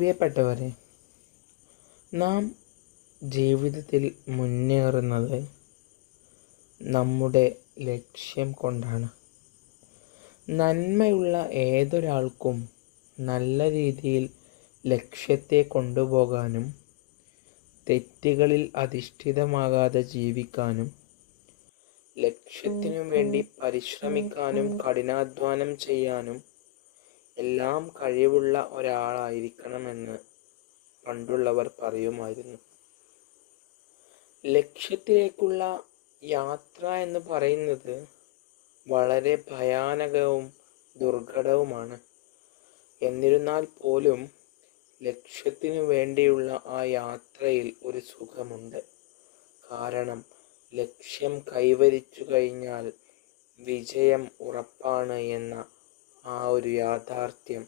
പ്രിയപ്പെട്ടവരെ, നാം ജീവിതത്തിൽ മുന്നേറുന്നത് നമ്മുടെ ലക്ഷ്യം കൊണ്ടാണ്. നന്മയുള്ള ഏതൊരാൾക്കും നല്ല രീതിയിൽ ലക്ഷ്യത്തെ കൊണ്ടുപോകാനും തെറ്റുകളിൽ അധിഷ്ഠിതമാകാതെ ജീവിക്കാനും ലക്ഷ്യത്തിനു വേണ്ടി പരിശ്രമിക്കാനും കഠിനാധ്വാനം ചെയ്യാനും എല്ലാം കഴിവുള്ള ഒരാളായിരിക്കണമെന്ന് പണ്ടുള്ളവർ പറയുമായിരുന്നു. ലക്ഷ്യത്തിലേക്കുള്ള യാത്ര എന്ന് പറയുന്നത് വളരെ ഭയാനകവും ദുർഘടവുമാണ്. എന്നിരുന്നാൽ പോലും ലക്ഷ്യത്തിനു വേണ്ടിയുള്ള ആ യാത്രയിൽ ഒരു സുഖമുണ്ട്. കാരണം ലക്ഷ്യം കൈവരിച്ചു കഴിഞ്ഞാൽ വിജയം ഉറപ്പാണ് എന്ന ആ ഒരു യാഥാർത്ഥ്യം